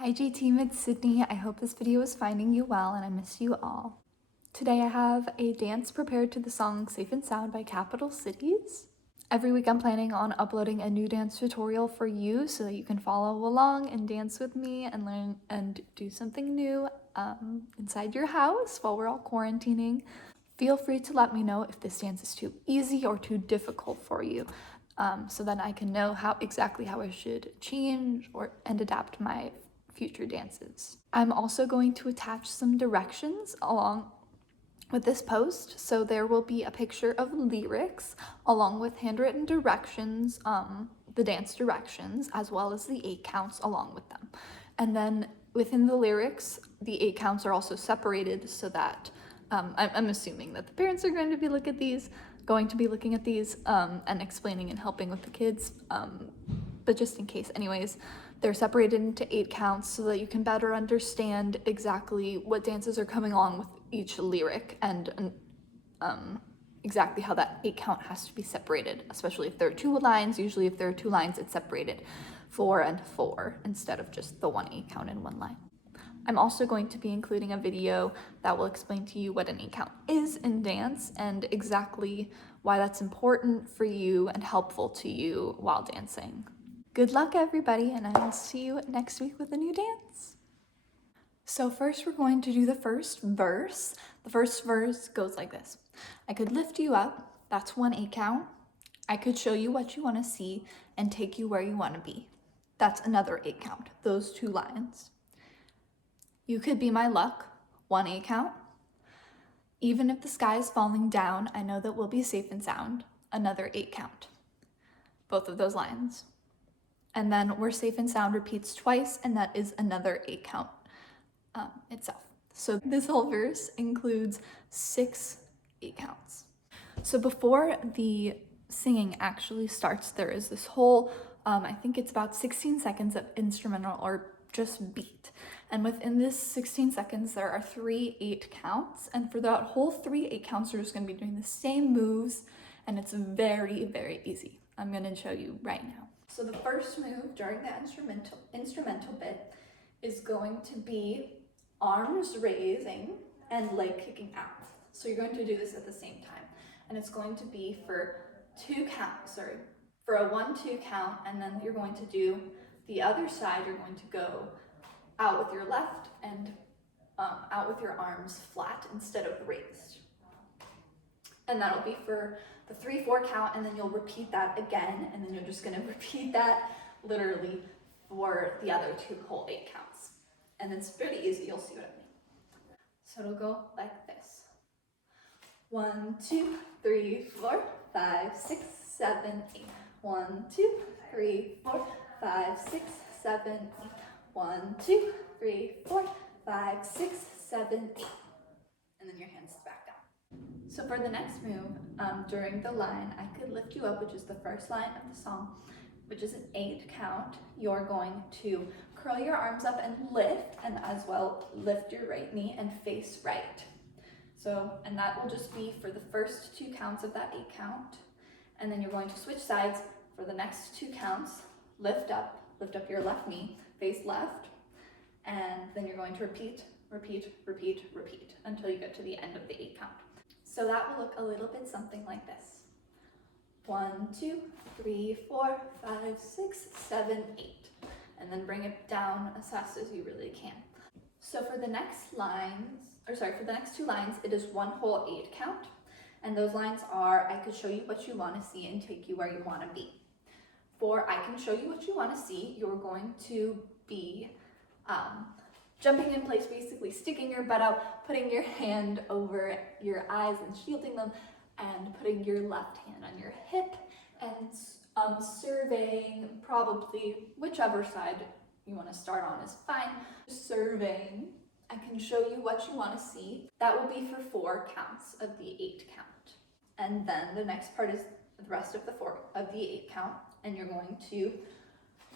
Hi J team, it's Sydney. I hope this video is finding you well and I miss you all. Today I have a dance prepared to the song Safe and Sound by Capital Cities. Every week I'm planning on uploading a new dance tutorial for you so that you can follow along and dance with me and learn and do something new inside your house while we're all quarantining. Feel free to let me know if this dance is too easy or too difficult for you, so then I can know exactly how I should change and adapt my future dances. I'm also going to attach some directions along with this post, so there will be a picture of lyrics along with handwritten directions, the dance directions, as well as the 8 counts along with them. And then within the lyrics, the 8 counts are also separated so that I'm assuming that the parents are going to be looking at these and explaining and helping with the kids, but just in case anyways, they're separated into 8 counts so that you can better understand exactly what dances are coming along with each lyric and exactly how that 8 count has to be separated, especially if there are 2 lines. Usually if there are 2 lines, it's separated 4 and 4 instead of just the 1 8 count in 1 line. I'm also going to be including a video that will explain to you what an 8 count is in dance and exactly why that's important for you and helpful to you while dancing. Good luck everybody, and I will see you next week with a new dance. So first we're going to do the first verse. The first verse goes like this. I could lift you up, that's 1 8 count. I could show you what you want to see and take you where you want to be. That's another 8 count, those 2 lines. You could be my luck, 1 8 count. Even if the sky is falling down, I know that we'll be safe and sound, another 8 count. Both of those lines. And then we're safe and sound repeats twice, and that is another 8 count itself. So this whole verse includes 6 8 counts. So before the singing actually starts, there is this whole, I think it's about 16 seconds of instrumental or just beat. And within this 16 seconds, there are 3 8 counts. And for that whole 3 8 counts, we're just gonna be doing the same moves, and it's very, very easy. I'm gonna show you right now. So the first move during the instrumental bit is going to be arms raising and leg kicking out. So you're going to do this at the same time. And it's going to be for 2 counts, for a 1 2 count, and then you're going to do the other side. You're going to go out with your left and out with your arms flat instead of raised. And that'll be for the 3 4 count, and then you'll repeat that again, and then you're just gonna repeat that literally for the other 2 whole 8 counts. And it's pretty easy, you'll see what I mean. So it'll go like this. 1 2 3 4 5 6 7 8. 1 2 3 4 5 6 7 8. 1 2 3 4 5 6 7 8. And then your hands back down. So for the next move, during the line, I could lift you up, which is the first line of the song, which is an 8 count. You're going to curl your arms up and lift, and as well lift your right knee and face right. So, and that will just be for the first 2 counts of that 8 count. And then you're going to switch sides for the next 2 counts, lift up your left knee, face left, and then you're going to repeat, repeat, repeat, repeat until you get to the end of the 8 count. So that will look a little bit something like this. 1 2 3 4 5 6 7 8. And then bring it down as fast as you really can. So for the next 2 lines, it is 1 whole 8 count. And those lines are, I could show you what you want to see and take you where you want to be. For I can show you what you want to see, you're going to be jumping in place, basically sticking your butt out, putting your hand over your eyes and shielding them, and putting your left hand on your hip and surveying, probably whichever side you want to start on is fine. Surveying, I can show you what you want to see. That will be for 4 counts of the 8 count. And then the next part is the rest of the 8 count, and you're going to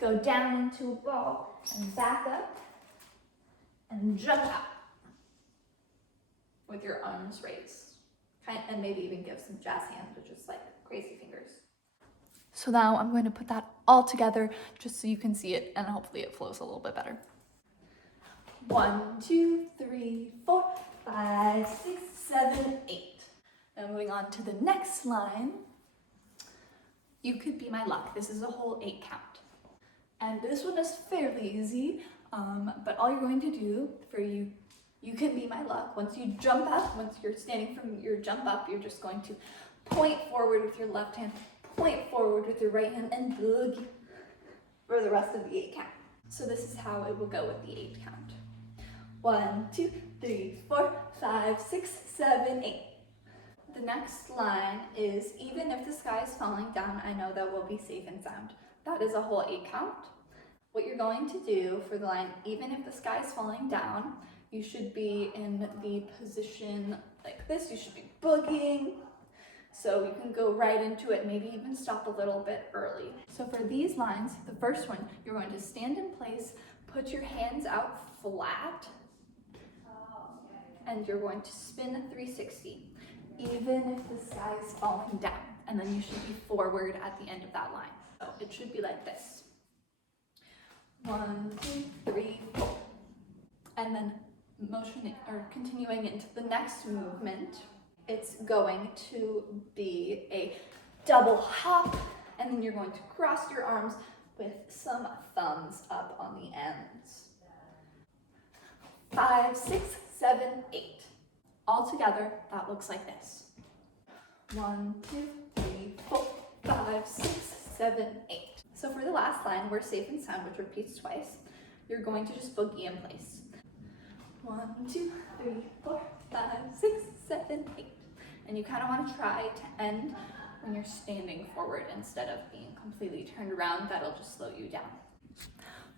go down into a ball and back up and jump out with your arms raised. And maybe even give some jazz hands, which is like crazy fingers. So now I'm going to put that all together just so you can see it, and hopefully it flows a little bit better. 1, 2, 3, 4, 5, 6, 7, 8. Now moving on to the next line. You could be my luck. This is a whole 8 count. And this one is fairly easy, but all you're going to do for you can be my luck. Once you jump up, once you're standing from your jump up, you're just going to point forward with your left hand, point forward with your right hand, and boogie for the rest of the 8 count. So this is how it will go with the 8 count. 1, 2, 3, 4, 5, 6, 7, 8. The next line is, even if the sky is falling down, I know that we'll be safe and sound. That is a whole 8 count. What you're going to do for the line, even if the sky is falling down, you should be in the position like this. You should be boogieing. So you can go right into it, maybe even stop a little bit early. So for these lines, the first one, you're going to stand in place, put your hands out flat, and you're going to spin 360, even if the sky is falling down. And then you should be forward at the end of that line. So it should be like this. 1, 2, 3, 4. And then motioning or continuing into the next movement, it's going to be a double hop, and then you're going to cross your arms with some thumbs up on the ends. 5, 6, 7, 8. All together, that looks like this. 1, 2, 3, 4, 5, 6, 7, 8. So for the last line, we're safe and sound, which repeats twice. You're going to just boogie in place. 1, 2, 3, 4, 5, 6, 7, 8. And you kind of want to try to end when you're standing forward instead of being completely turned around. That'll just slow you down.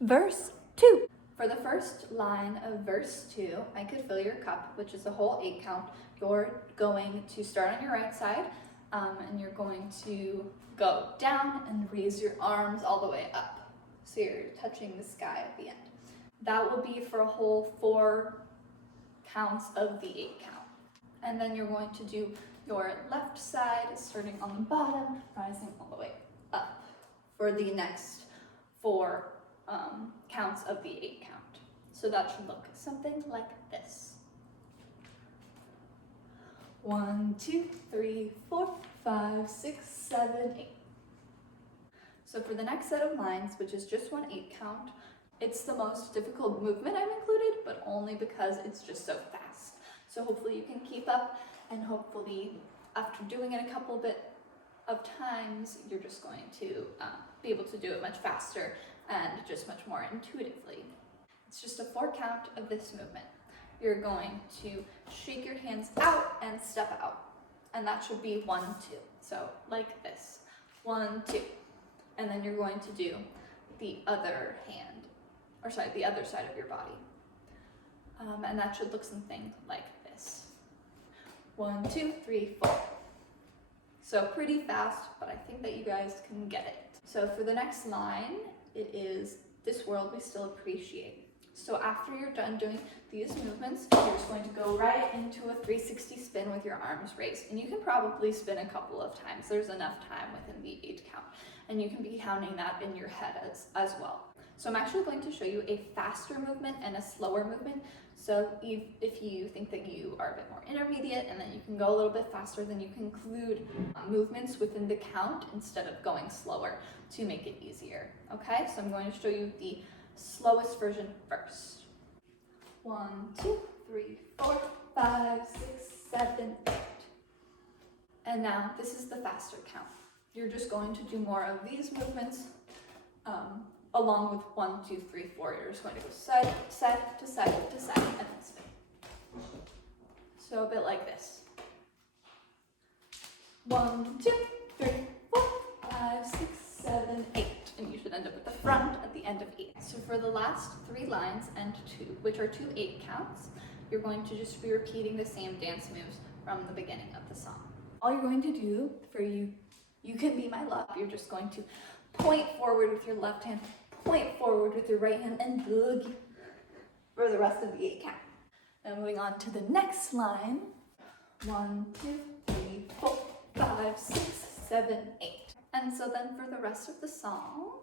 Verse 2. For the first line of verse 2, I could fill your cup, which is a whole 8 count. You're going to start on your right side, and you're going to go down and raise your arms all the way up. So you're touching the sky at the end. That will be for a whole 4 counts of the 8 count. And then you're going to do your left side, starting on the bottom, rising all the way up for the next 4 counts of the 8 count. So that should look something like this. 1, 2, 3, 4, 5, 6, 7, 8. So for the next set of lines, which is just one 8 count, it's the most difficult movement I've included, but only because it's just so fast. So hopefully you can keep up, and hopefully after doing it a couple bit of times, you're just going to be able to do it much faster and just much more intuitively. It's just a 4 count of this movement. You're going to shake your hands out and step out, and that should be 1, 2. So like this, 1, 2, and then you're going to do the other hand, or sorry, the other side of your body, and that should look something like this. 1, 2, 3, 4. So pretty fast, but I think that you guys can get it. So for the next line, it is this world we still appreciate. So after you're done doing these movements, you're just going to go right into a 360 spin with your arms raised. And you can probably spin a couple of times. There's enough time within the 8 count. And you can be counting that in your head as well. So I'm actually going to show you a faster movement and a slower movement. So if you think that you are a bit more intermediate and that you can go a little bit faster, then you can include movements within the count instead of going slower to make it easier. Okay, so I'm going to show you the slowest version first. 1, 2, 3, 4, 5, 6, 7, 8. And now this is the faster count. You're just going to do more of these movements along with 1, 2, 3, 4. You're just going to go side to side to side to side and then spin. So a bit like this. 1, 2, 3, 4, 5, 6, 7, 8. And you should end up at the front at the end of 8. So for the last 3 lines and 2, which are 2 8 counts, you're going to just be repeating the same dance moves from the beginning of the song. All you're going to do for you can be my luck. You're just going to point forward with your left hand, point forward with your right hand, and boogie for the rest of the 8 count. Now moving on to the next line. 1, 2, 3, 4, 5, 6, 7, 8. And so then for the rest of the song,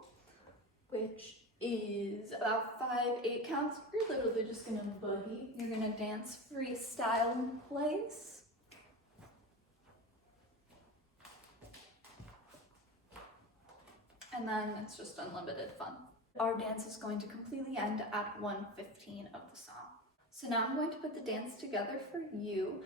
which is about 5-8 counts. You're literally just gonna boogie. You're gonna dance freestyle in place. And then it's just unlimited fun. Our dance is going to completely end at 1:15 of the song. So now I'm going to put the dance together for you.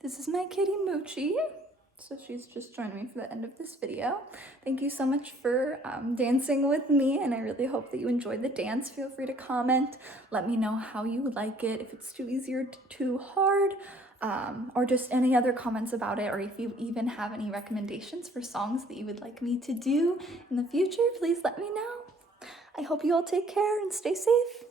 This is my kitty Moochie. So she's just joining me for the end of this video. Thank you so much for dancing with me, and I really hope that you enjoyed the dance. Feel free to comment. Let me know how you like it, if it's too easy or too hard, or just any other comments about it, or if you even have any recommendations for songs that you would like me to do in the future, please let me know. I hope you all take care and stay safe.